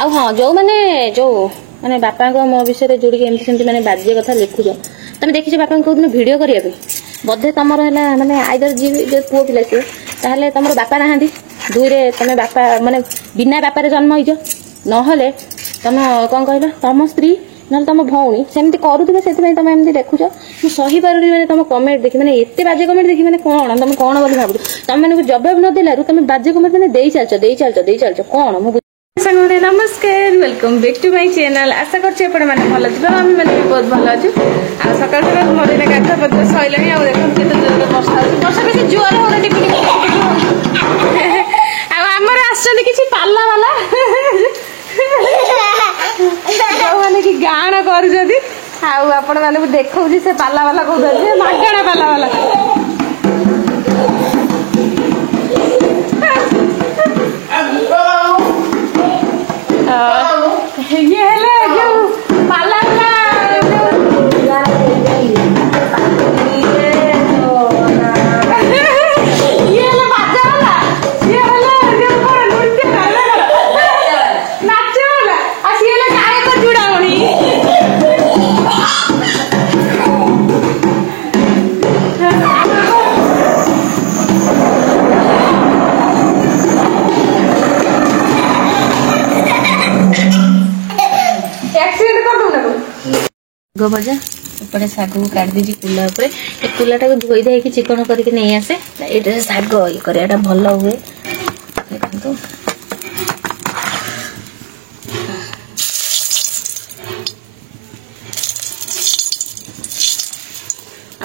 ଆଉ ହଁ ଯୋଉ ମାନେ ବାପାଙ୍କ ମୋ ବିଷୟରେ ଯୋଉଠିକି ଏମିତି ସେମିତି ମାନେ ବାଜ୍ୟ କଥା ଲେଖୁଛ ତମେ ଦେଖିଛ ବାପାଙ୍କୁ କୋଉଦିନ ଭିଡ଼ିଓ କରିବା ପାଇଁ ବୋଧେ ତମର ହେଲା ମାନେ ଆଇଦର ଯିଏ ପୁଅ ପିଲା ସିଏ ତାହେଲେ ତମର ବାପା ନାହାନ୍ତି ଦୁଇରେ ତମେ ବାପା ମାନେ ବିନା ବାପାରେ ଜନ୍ମ ହେଇଛ ନହେଲେ ତମ କ'ଣ କହିଲ ତମ ସ୍ତ୍ରୀ ନହେଲେ ତମ ଭଉଣୀ ସେମିତି କରୁଥିବେ ସେଥିପାଇଁ ତମେ ଏମିତି ଦେଖୁଛ ମୁଁ ସହିପାରୁନି ମାନେ ତମ କମେଣ୍ଟ ଦେଖି ମାନେ ଏତେ ବାଜେ କମେଣ୍ଟ ଦେଖି ମାନେ କ'ଣ ତମେ କ'ଣ ବୋଲି ଭାବୁଛ ତମେ ମାନଙ୍କୁ ଜବାବ ନ ଦେଲାରୁ ତମେ ବାଜେ କମେଣ୍ଟ ମାନେ ଦେଇ ଚାଲିଛ କ'ଣ ମୁଁ ସାଙ୍ଗମାନେ ନମସ୍କାର welcome back to my channel ଆଶା କରୁଛି ଆପଣମାନେ ଭଲ ଥିବ ଆମେ ମାନେ ବି ବହୁତ ଭଲ ଅଛୁ ଆଉ ସକାଳୁ ସକାଳୁ ମୋର ଏଇଟା ଗାଧୁଆ ପାଧୁଆ ସରିଲାଣି ଆଉ ଦେଖନ୍ତୁ କେତେ ଜୋରରେ ବର୍ଷା ହେଉଛି ବର୍ଷା ବେଶୀ ଜୋରରେ ହଉନି ଟିପି ଆଉ ଆମର ଆସିଛନ୍ତି କିଛି ପାଲା ବାଲା ଯୋଉମାନେ କି ଗାଣ କରୁଛନ୍ତି ଆଉ ଆପଣ ମାନଙ୍କୁ ଦେଖଉଛି ସେ ପାଲା ବାଲା କହୁଛନ୍ତି ମାଗଣା ପାଲା ବାଲା ये हेले जो पाला वाला ये हेले बाजा वाला ये हेले जो कोन नृत्य वाला नाच वाला आसी हेले गायक जुड़ावणी गो भजा एपटे शाग को काट दीजिए कुला उपरे ए कुलाटा को धोई देकी चिकन करके नहीं आसे ये शाग ये कराटा भल हुए देखो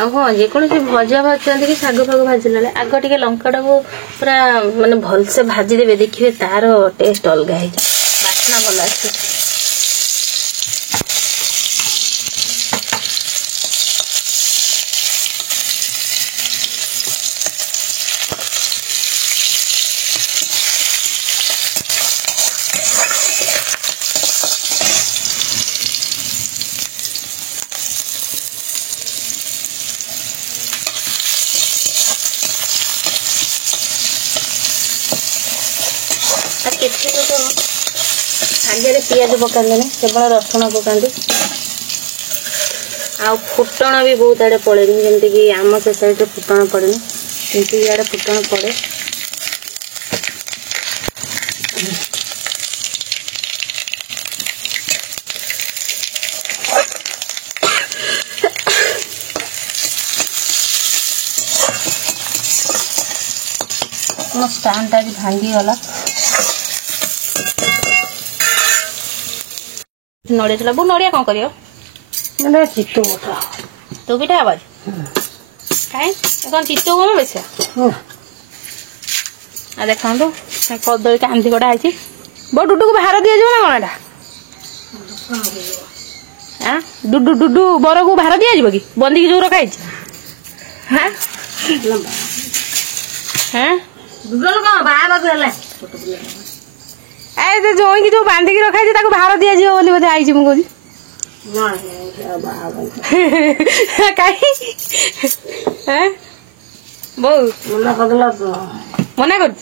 हाँ जेकोसी भजा भाजुंट कि शाग फाग भाजिला आग टे लंका को पूरा माने भल से भाजीदेवे देखिए तार टेस्ट अलग है बास्ना भल आसे आगे पियाज पकाने केवल रसुण पकाते आ फुटण भी बहुत आड़े पड़े जमती कि आम से साइड फुटण पड़े किंतु इे फुटण पड़े मो स्टैंड आज भांगी गला नड़िया चला बो नड़िया कौन करियो मैंने चित्तो बोता तू भी आवाज काई कौन चित्तो को बेसा आ देखा तो कदली कांदी कटा है बो डुडू को बाहर दिया जाओ ना कौन एटा हां डुडू डुडू बर को बाहर दिया जाबो कि बंदी की जो रखा है हां हां डुडू को बाहर गला ए जो की जो बांधी की रखा है ताको बाहर दिया जियो बोली बते आइछि मु कोजी काई हैं बो मना कर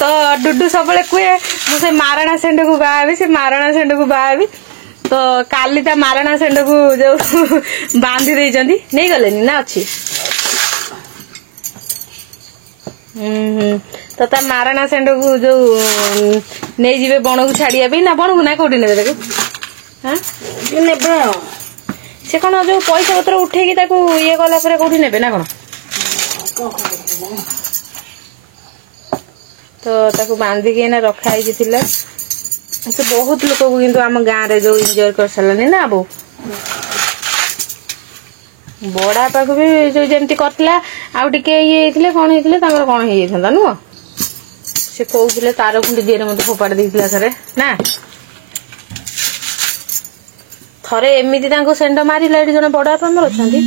तो डुडू सब कुए मुझे मारणा सेंड को बाहबी से मारणा सेंड को बाहबी तो काली ता मारणा सेंड को जो बांधी देइचंदी नहीं गलेनी ना अच्छी तो ता मारणा सेंड को जो नहीं जीवे बण को छाड़िया भी ना बण को ना कोठी नेबे ताको हां नेबे से कोन जो पैसा पत्र उठे की ताको ये गला पर कोठी नेबे ना कोन तो ताको बांधी के ना रखा है थिला से बहुत लोग को किंतु हम गां रे जो एंजॉय कर सलानी ना बो बड़ा पाख भी जो जेमती करतला आ टिके ये हेथिले कोन हेथिले ताकर कोन हे जेथंदा नु से कहउथिले तार खुंडी दिए मते फोपाड़ देइथिला सरे ना थरे एमिति तांको सेंड मारी लाइट जने बड़ा पामर अछंती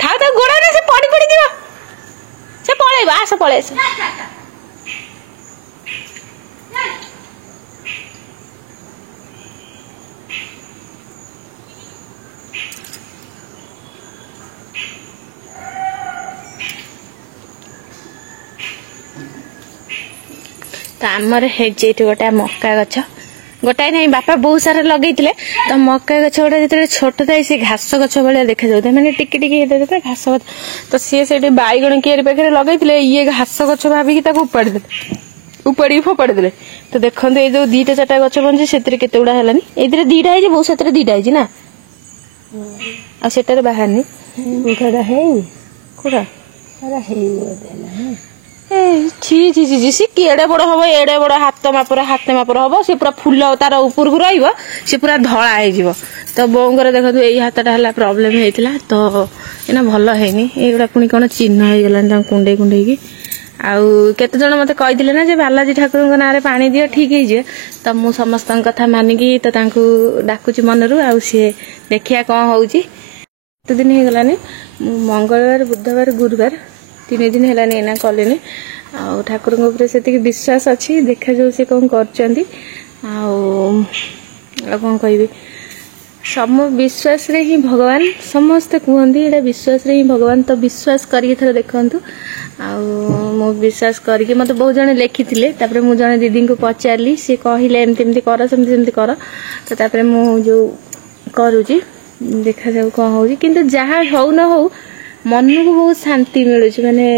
था तो गोड़ा रे से पड़ी पड़ी दियो से पळेबा से पळे आमर है गोटे मक्का गछ गोटाए नहीं बापा बहुत सारा लगे तो मक्का गछ गोटे जो छोट था सी घास गछ भाया देखा जाता मैंने टिके टिके घास गछ तो सी से बैगण कियारी पाखे लगे ये घास गछ भाविकी उपाड़ी उपाड़ी फोपाड़ी देले तो देखो ये जो 2टा 4टा गछ बंची से केते गुड़ा है ये 2टा है बहुत से 2टा है ना आ सेटारे बाहरनी कोड़ा छि छि छि छि सी केड़े बड़ हम एड़े बड़ हाथ मापर हम सी पूरा फुल तार ऊपर को रही सी पूरा धला हो तो बोंगर देखो यही हाथटा है प्रोब्लेम होता तो ये भल है ये पुणी कौन चिन्ह हो गला कुंडे कुंडे की आउ केते जण मते कहिदिले ना जे बालाजी ठाकुर ना रे पानी दियो ठीक है जे तो मु समस्त कथा मानिकी तो तांकू डाकुची मनरु आउ सी देखिया कौन होउची तो दिन हो गलानी मंगलवार बुधवार गुरुवार 3 दिन है ना कलेनी आउ ठाकुर से विश्वास अच्छी देखा जो सी कौन कर कौन कह सम विश्वास रे ही भगवान समस्ते कहते ये विश्वास रे ही भगवान तो विश्वास करिए थोड़ा देखंतु मो विश्वास करके मत बहुत जने लिखी मु जने दीदी को पचारि सी कहले एमती कर सेमती कर तो तापर मु जो करूची देखा जाऊ कौन हो किंतु जहाँ हो न हो मन को बहुत शांति मिलूँ माने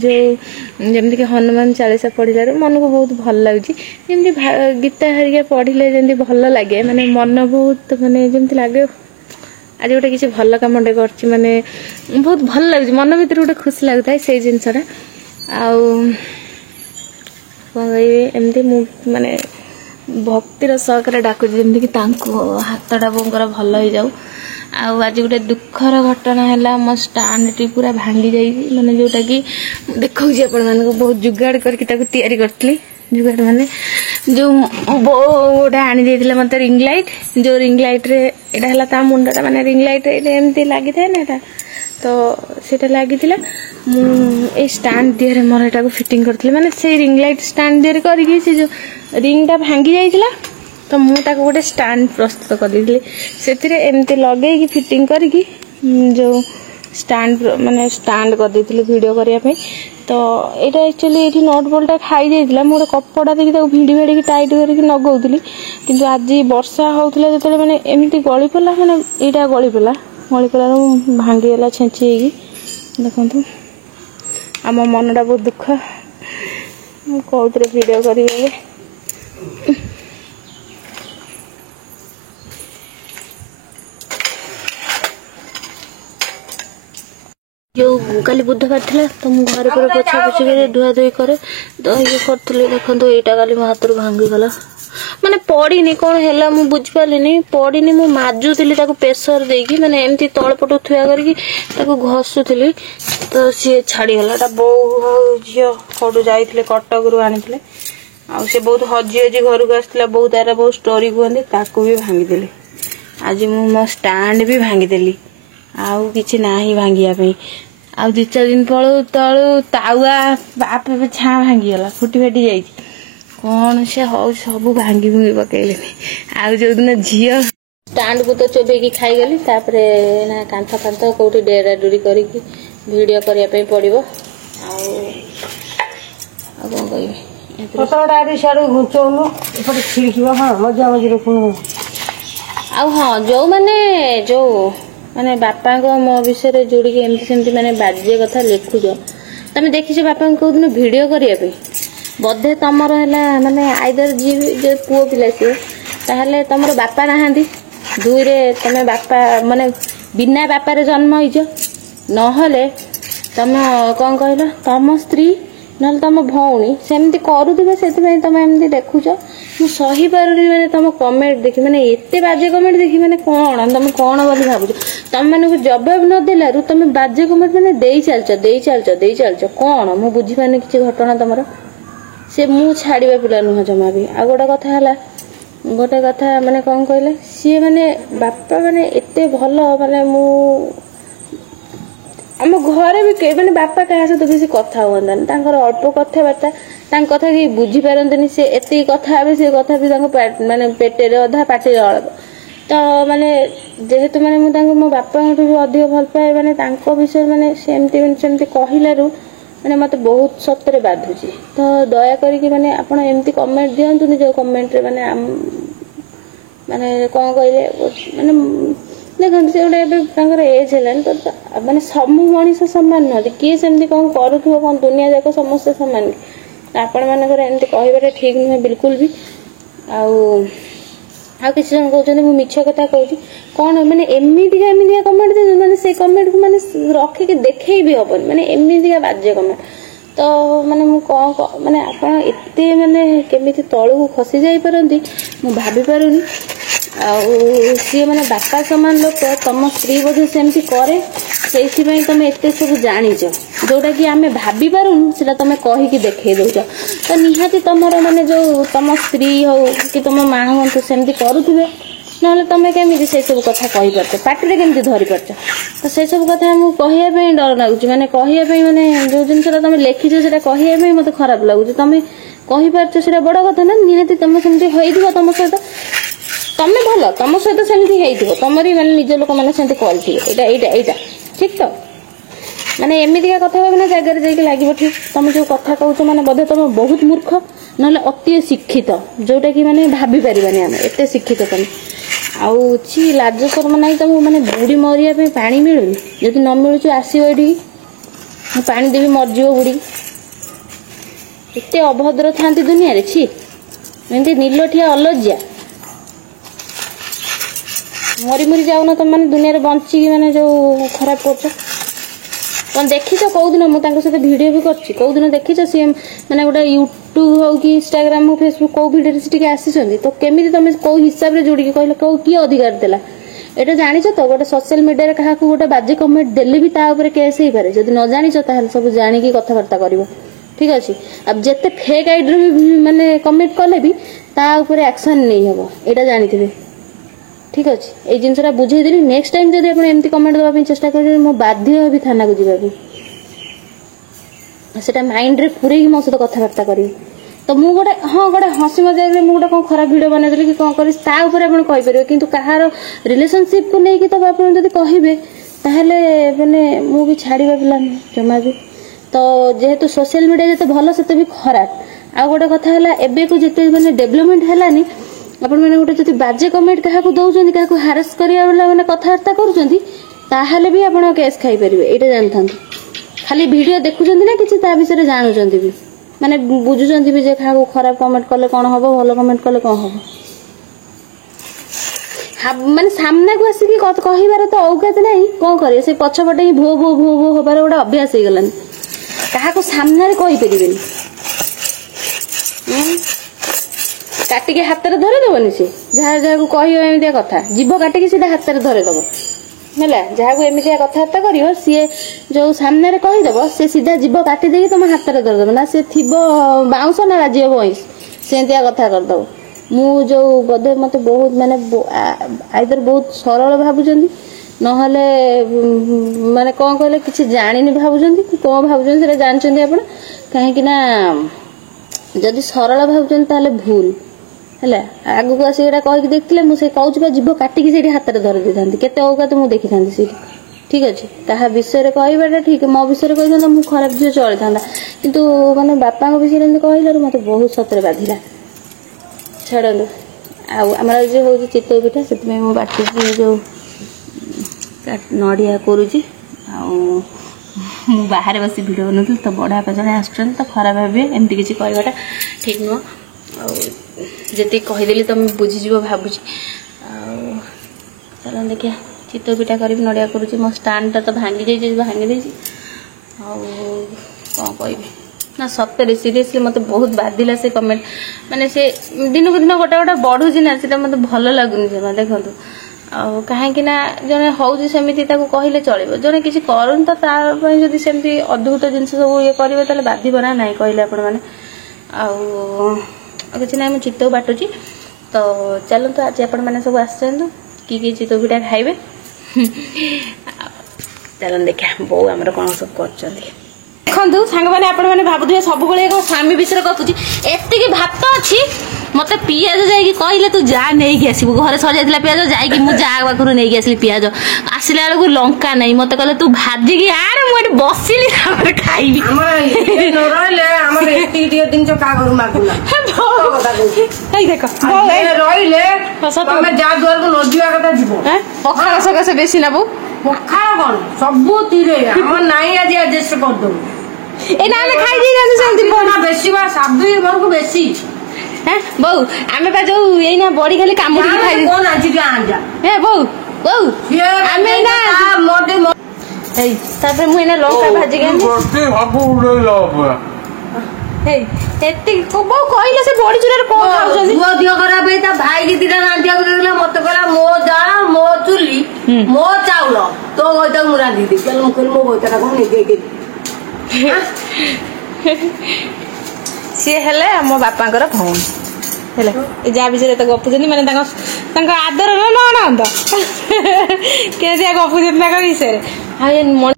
जो जमती कि हनुमान चालीसा पढ़ला मन को बहुत भल लगे जमी गीता हरिका पढ़ले जमी भल लगे माने मन बहुत माने जमती लगे आज गोटे किसी भल कमटे कर माने बहुत भल लगे मन भर गोटे खुशी लगता है से जिनसा कौन कह एमती माने भक्तिर सहकार डाकुच जमीक हाथटा बोंकर भल हो जाऊ आज गोटे दुखर घटना है मो स्टांड टी पूरा भांगी जाई माने जोटा कि देखो बहुत जुगाड़ करके तैयारी करती जुगाड़ माने जो गोटे आनी देते मत रिंग लाइट जो रिंग लाइट रे एटा हला ता मुंडा माने रिंग लाइट एमती लगी था ना तो सेटा लगी मु स्टांड दिहरे मोर एटा को फिटिंग करथले माने से रिंग लाइट स्टांड दिहरे करके से जो रिंगटा भांगी जाइतिला तो मुझे गोटे स्टांड प्रस्तुत कर से एमती लगे फिटिंग करके जो स्टांड माने स्टांड कर वीडियो करने तो यहाँ एक्चुअली ये नट बोल्टा खाई जाइए मुझे कपड़ा देखिए भिड़ी भिड़ी टाइट करके नगौली किंतु आज वर्षा होता जो मैंने एमती गली पड़ा मैंने यहाँ गली पड़ा भांगीगला छेची देखु आम मनटा बहुत दुख कौन वीडियो करेंगे जो काली बुधवार था तो मुझे घर पर पोछा पोछी कर धुआ धुई करे तो ये करी देखो यहाँ काली मो हाथ भांगीगला माने पड़ीनी कौन है मुझे बुझिपारे पड़ीनी मुझे माजुली प्रेसर देकी माने एमती तलपटू थुआ करके घसुली तो सी छाड़ीगला बो झील कौटू जाते कटक रू आनी से बहुत हजी हजी घर को आसला बहुत तार बहुत स्टोरी कहते भी भांगीदेली आज मो स्टांड भी भांगीदेली आउ किछि नाही भांगिया आउ 2-4 दिन तलू तावा बाप छा भांगीगला फुटी फाटी जाइए कौन से हो सब भांगी भूंगी पकड़े आउ जो दिन झील स्टांड को तो चोबेकी खाईगली ना कांथ फांथ कौटी डेरा डुरी करके वीडियो करने पड़ो कौन कह हाँ जो माने जो माने बापा मो विषय जोड़ी एमती सेमती माने बाजे कथा लिखुच तमें देखी बापा कौ दिन वीडियो करने बोधे तुमर है माने आइदर जी पुओ पिला सी ताहले तुमर बापा नहांती दुई रे तमे बापा माने बिना बापा रे जन्म होइछ नहले तम कौन कहल तम स्त्री ना तुम भौणी सेमती करुवे से तुम एमती देखुच मु सही पारुनी माने तुम कमेंट देखी माने एते बाजे कमेंट देखी माने कौन तुम कौन बोली भावुच तुम मानक जवाब न देलारू तुम बाजे कमेंट माने देई चलच कौन मु बुझी पानी किसी घटना तुमर से मु छाड़वा पिला नुह जमा भी आ गोटे कथा माने कौन कहले सी माने बापा माने एते भल माने मु आम घरे भी माने बापा क्या सहित बेसी कथा हमें अल्प कथबार्ता कथा कि बुझी पारती से एत कथा हे से कथा भी माने पेटे अधा पाटे अल्प तो माने जेहेतु माने मो बापा भी अधिक भल पाए माने विषय माने सेमती कहलू ମାନେ ମତେ ବହୁତ ସତରେ ବାଧୁଛି। ତ ଦୟା କରିକି ମାନେ ଆପଣ ଏମିତି କମେଣ୍ଟ ଦିଅନ୍ତୁନି ଯୋଉ କମେଣ୍ଟରେ ମାନେ ମାନେ କଣ କହିଲେ ମାନେ ଦେଖନ୍ତୁ ସେ ଗୋଟେ ଏବେ ତାଙ୍କର ଏଜ୍ ହେଲାଣି ତ ମାନେ ସବୁ ମଣିଷ ସମାନ ନୁହନ୍ତି, କିଏ ସେମିତି କଣ କରୁଥିବ କଣ ଦୁନିଆ ଯାକ ସମସ୍ତେ ସମାନ। ଆପଣ ମାନଙ୍କର ଏମିତି କହିବାଟା ଠିକ ନୁହେଁ ବିଲକୁଲ ବି। ଆଉ କିଛି ଜଣ କହୁଛନ୍ତି ମୁଁ ମିଛ କଥା କହୁଛି, କଣ ମାନେ ଏମିତିକା କମେଣ୍ଟ ଦେଉଛନ୍ତି ମାନେ ସେ କମେଣ୍ଟକୁ ମାନେ ରଖିକି ଦେଖେଇ ବି ହବନି, ମାନେ ଏମିତିକା ବାଜେ କମେଣ୍ଟ। ତ ମାନେ ମୁଁ କଣ ମାନେ ଆପଣ ଏତେ ମାନେ କେମିତି ତଳକୁ ଖସି ଯାଇପାରନ୍ତି ମୁଁ ଭାବି ପାରୁନି। ଆଉ ସିଏ ମାନେ ବାପା ସମାନ ଲୋକ, ତମ ସ୍ତ୍ରୀ ବୋଧେ ସେମିତି କରେ, ସେଇଥିପାଇଁ ତମେ ଏତେ ସବୁ ଜାଣିଛ, ଯୋଉଟା କି ଆମେ ଭାବି ପାରୁନୁ ସେଟା ତମେ କହିକି ଦେଖେଇ ଦଉଛ। ତ ନିହାତି ତମର ମାନେ ଯୋଉ ତମ ସ୍ତ୍ରୀ ହଉ କି ତମ ମା ହୁଅନ୍ତୁ ସେମିତି କରୁଥିବେ, ନହେଲେ ତମେ କେମିତି ସେ ସବୁ କଥା କହିପାରୁଛ, ପାଟିରେ କେମିତି ଧରି ପାରୁଛ। ତ ସେ ସବୁ କଥା ମୁଁ କହିବା ପାଇଁ ଡର ଲାଗୁଛି, ମାନେ କହିବା ପାଇଁ ମାନେ ଯୋଉ ଜିନିଷଟା ତମେ ଲେଖିଛ ସେଟା କହିବା ପାଇଁ ମତେ ଖରାପ ଲାଗୁଛି। ତମେ କହିପାରୁଛ ସେଟା ବଡ କଥା ନା, ନିହାତି ତମେ ସେମିତି ହେଇଥିବ ତମ ସହିତ, ତମେ ଭଲ ତମ ସହିତ ସେମିତି ହେଇଥିବ, ତମରି ମାନେ ନିଜ ଲୋକମାନେ ସେମିତି କରିଥିବେ, ଏଇଟା ଠିକ ତ। ମାନେ ଏମିତିକା କଥା ଭାବିନା ଜାଗାରେ ଯାଇକି ଲାଗିବ ଠିକ। ତମେ ଯୋଉ କଥା କହୁଛ ମାନେ ବୋଧେ ତମେ ବହୁତ ମୂର୍ଖ ନହେଲେ ଅତି ଶିକ୍ଷିତ, ଯୋଉଟା କି ମାନେ ଭାବି ପାରିବାନି ଆମେ, ଏତେ ଶିକ୍ଷିତ ତମେ। ଆଉ ଅଛି ଲାଜ ଶରମ ନାହିଁ ତମକୁ, ମାନେ ବୁଡି ମରିବା ପାଇଁ ପାଣି ମିଳୁନି, ଯଦି ନ ମିଳୁଛି ଆସିବ ଏଇଠିକି, ମୁଁ ପାଣି ଦେବି ମରିଯିବ ବୁଡି। ଏତେ ଅଭଦ୍ର ଥାନ୍ତି ଦୁନିଆରେ, ଛି ଏମିତି ନିଲଠିଆ ଅଲଜ୍ୟା। ମରି ମରି ଯାଉନ ତମେ ମାନେ ଦୁନିଆରେ ବଞ୍ଚିକି ମାନେ ଯୋଉ ଖରାପ କରୁଛ। ତମେ ଦେଖିଛ କୋଉଦିନ ମୁଁ ତାଙ୍କ ସହିତ ଭିଡିଓ ବି କରିଛି, କୋଉଦିନ ଦେଖିଛ ସିଏ ମାନେ ଗୋଟେ ୟୁଟ୍ୟୁବ ହଉ କି ଇନଷ୍ଟାଗ୍ରାମ ହଉ ଫେସବୁକ୍ କୋଉ ଭିଡିଓରେ ସେ ଟିକେ ଆସିଛନ୍ତି? ତ କେମିତି ତମେ କୋଉ ହିସାବରେ ଯୋଡିକି କହିଲ, କିଏ ଅଧିକାର ଦେଲା ଏଇଟା ଜାଣିଛ ତ? ଗୋଟେ ସୋସିଆଲ ମିଡିଆରେ କାହାକୁ ଗୋଟେ ବାଜେ କମେଣ୍ଟ ଦେଲେ ବି ତା ଉପରେ କେସ୍ ହେଇପାରେ। ଯଦି ନ ଜାଣିଛ ତାହେଲେ ସବୁ ଜାଣିକି କଥାବାର୍ତ୍ତା କରିବ, ଠିକ ଅଛି। ଆଉ ଯେତେ ଫେକ୍ ଆଇଡିରେ ବି ମାନେ କମେଣ୍ଟ କଲେ ବି ତା ଉପରେ ଆକ୍ସନ ନେଇହବ, ଏଇଟା ଜାଣିଥିବେ, ଠିକ ଅଛି। ଏଇ ଜିନିଷଟା ବୁଝେଇଦେଲି, ନେକ୍ସଟ ଟାଇମ ଯଦି ଆପଣ ଏମିତି କମେଣ୍ଟ ଦେବା ପାଇଁ ଚେଷ୍ଟା କରିବେ ମୁଁ ବାଧ୍ୟ ହେବି ଥାନାକୁ ଯିବାକୁ। ସେଟା ମାଇଣ୍ଡରେ ପୁରେଇକି ମୋ ସହିତ କଥାବାର୍ତ୍ତା କରିବି। ତ ମୁଁ ଗୋଟେ ହସି ମଜାକରେ ମୁଁ ଗୋଟେ କଣ ଖରାପ ଭିଡିଓ ବନେଇଦେଲି କି କଣ କରିଛି ତା ଉପରେ ଆପଣ କହିପାରିବେ, କିନ୍ତୁ କାହାର ରିଲେସନସିପକୁ ନେଇକି ତ ଆପଣ ଯଦି କହିବେ ତାହେଲେ ମାନେ ମୁଁ ବି ଛାଡିବା ପିଲା ନୁହେଁ ଜମା ବି। ତ ଯେହେତୁ ସୋସିଆଲ ମିଡିଆ ଯେତେ ଭଲ ସେତେ ବି ଖରାପ। ଆଉ ଗୋଟେ କଥା ହେଲା, ଏବେକୁ ଯେତେ ମାନେ ଡେଭଲପମେଣ୍ଟ ହେଲାନି, ଆପଣ ମାନେ ଗୋଟେ ଯଦି ବାଜେ କମେଣ୍ଟ କାହାକୁ ଦଉଛନ୍ତି, କାହାକୁ ହାରାସ କରିବା ମାନେ କଥାବାର୍ତ୍ତା କରୁଛନ୍ତି, ତାହେଲେ ବି ଆପଣ କେସ୍ ଖାଇପାରିବେ, ଏଇଟା ଜାଣିଥାନ୍ତୁ। ଖାଲି ଭିଡିଓ ଦେଖୁଛନ୍ତି ନା କିଛି ତା ବିଷୟରେ ଜାଣୁଛନ୍ତି ବି, ମାନେ ବୁଝୁଛନ୍ତି ବି ଯେ କାହାକୁ ଖରାପ କମେଣ୍ଟ କଲେ କଣ ହବ, ଭଲ କମେଣ୍ଟ କଲେ କଣ ହବ। ମାନେ ସାମ୍ନାକୁ ଆସିକି କହିବାର ତ ଔକାତ ନାହିଁ, କଣ କରିବେ ସେ ପଛପଟେ ହିଁ ଭୋ ଭୋ ଭୋ ଭୋ ହବାର ଗୋଟେ ଅଭ୍ୟାସ ହେଇଗଲାନି, କାହାକୁ ସାମ୍ନାରେ କହିପାରିବେନି। କାଟିକି ହାତରେ ଧରେଇଦବନି, ସେ ଯାହାକୁ କହିବ ଏମିତିଆ କଥା, ଜିଭ କାଟିକି ସିଧା ହାତରେ ଧରେଇଦବ ହେଲା। ଯାହାକୁ ଏମିତିଆ କଥାବାର୍ତ୍ତା କରିବ ସିଏ ଯୋଉ ସାମ୍ନାରେ କହିଦବ, ସେ ସିଧା ଯିବ କାଟି ଦେଇକି ତମ ହାତରେ ଧରିଦବ, ନା ସେ ଥିବ ବାଉଁଶ ନା ବାଜିବ ବଇଁଶ, ସେମିତିଆ କଥା କରିଦବ। ମୁଁ ଯୋଉ ବୋଧେ ମତେ ବହୁତ ମାନେ ଆଇଦର ବହୁତ ସରଳ ଭାବୁଛନ୍ତି, ନହେଲେ ମାନେ କଣ କହିଲେ କିଛି ଜାଣିନି ଭାବୁଛନ୍ତି, କି କଣ ଭାବୁଛନ୍ତି ସେଟା ଜାଣିଛନ୍ତି ଆପଣ। କାହିଁକି ନା ଯଦି ସରଳ ଭାବୁଛନ୍ତି ତାହେଲେ ଭୁଲ ହେଲା। ଆଗକୁ ଆସିକି ଏଇଟା କହିକି ଦେଖିଥିଲେ, ମୁଁ ସେ କହୁଛି ବା ଯିବ କାଟିକି ସେଇଠି ହାତରେ ଧରି ଦେଇଥାନ୍ତି, କେତେ ଔକାତ ମୁଁ ଦେଖିଥାନ୍ତି ସେଇଠି, ଠିକ ଅଛି। କାହା ବିଷୟରେ କହିବାଟା ଠିକ, ମୋ ବିଷୟରେ କହିଥାନ୍ତା ମୁଁ ଖରାପ ଝିଅ ଚଳିଥାନ୍ତା, କିନ୍ତୁ ମାନେ ବାପାଙ୍କ ବିଷୟରେ ଏମିତି କହିଲାରୁ ମତେ ବହୁତ ସତରେ ବାଧିଲା। ଛାଡ଼ନ୍ତୁ। ଆଉ ଆମର ଆଜି ହଉଛି ଚିତଉ ପିଠା, ସେଥିପାଇଁ ମୁଁ ବାଟିକି ଯୋଉ ନଡ଼ିଆ କରୁଛି। ଆଉ ମୁଁ ବାହାରେ ବସି ଭିଡ଼ିଓ ବନଉଥିଲି, ତ ବଡ଼ ବାପା ଜଣେ ଆସୁଛନ୍ତି, ତ ଖରାପ ଭାବିବେ, ଏମିତି କିଛି କହିବାଟା ଠିକ ନୁହଁ। ଆଉ ଯେତିକି କହିଦେଲି ତମେ ବୁଝିଯିବ ଭାବୁଛି। ଆଉ ଚାଲ ଦେଖିଆ ଚିତଉ ପିଠା କରିବି, ନଡ଼ିଆ କରୁଛି। ମୋ ଷ୍ଟାଣ୍ଡଟା ତ ଭାଙ୍ଗି ଦେଇଛି। ଆଉ କ'ଣ କହିବି ନା, ସତରେ ସିରିୟସଲି ମୋତେ ବହୁତ ବାଧିଲା ସେ କମେଣ୍ଟ। ମାନେ ସେ ଦିନକୁ ଦିନ ଗୋଟେ ବଢ଼ୁଛି ନା, ସେଇଟା ମୋତେ ଭଲ ଲାଗୁନି ଜମା। ଦେଖନ୍ତୁ, ଆଉ କାହିଁକି ନା ଜଣେ ହେଉଛି ସେମିତି ତାକୁ କହିଲେ ଚଳିବ, ଜଣେ କିଛି କରୁନି ତ ତା ପାଇଁ ଯଦି ସେମିତି ଅଦ୍ଭୁତ ଜିନିଷ ସବୁ ଇଏ କରିବେ ତାହେଲେ ବାଧିବ ନା ନାହିଁ କହିଲେ ଆପଣମାନେ। ଆଉ କିଛି ନାହିଁ, ମୁଁ ଚିତଉ ବାଟୁଛି। ତ ଚାଲନ୍ତୁ ଆଜି ଆପଣମାନେ ସବୁ ଆସିଛନ୍ତି, କିଏ ଚିତଉ ପିଠା ଖାଇବେ। ଚାଲନ୍ତୁ ଦେଖିଆ ବୋଉ ଆମର କ'ଣ ସବୁ କରୁଛନ୍ତି। ଦେଖନ୍ତୁ ସାଙ୍ଗମାନେ, ଆପଣମାନେ ଭାବୁଥିବେ ସବୁବେଳେ କ'ଣ ସ୍ୱାମୀ ବିଷୟରେ ଗପୁଛି। ଏତିକି ଭାତ ଅଛି, मते पियाज जाई कहले तू जा नहीं के आसीबू घरे सर जाइला पियाज जाई कि मु जा पाखरु नहीं के आसली पियाज आसिला बेलू लंका नहीं मते कहले तू भाजी की आरे मु एठी बसिली हमर खाइबी हमर ए न रहले हमर एती दिन जो का करू मागुला कथा कहू এই দেখো ए रहिले सत तमे जा दुआर को नदिया कथा जीवो पखाल सकाशे बेसी नबू पखा कोन सबु तीरे हमर नाही आज एडजस्ट कर दो ए ना ले खाई दी जानु सेमती ना बेसी बा साबु घर को बेसी हैं बौ आमे बा जो एई ना बड़ी खाली कामुडी खाई दी कोन आज के आंजा ए बौ आमे ना मोटे এই তারপরে মু এনে লঙ্কা ভাজি গেন গোটে ভাবু উড়ে যাবে এই এতি বউ কইলে সে বড়ি চুরার কোন খাউছন্তি दुआ दियो खराब है ता भाई की दिना नांटिया को देला मत कहला मो जा मो चुली मो चावल तो गोइता मुरा दी दी चल मुकल मो गोइता को नहीं दे सी हेले मो बापांकर भौणी हेले ए जा बिषय तो गपुजनी माने तांका आदर न नंद के जे गपुजनी तांका विषय आ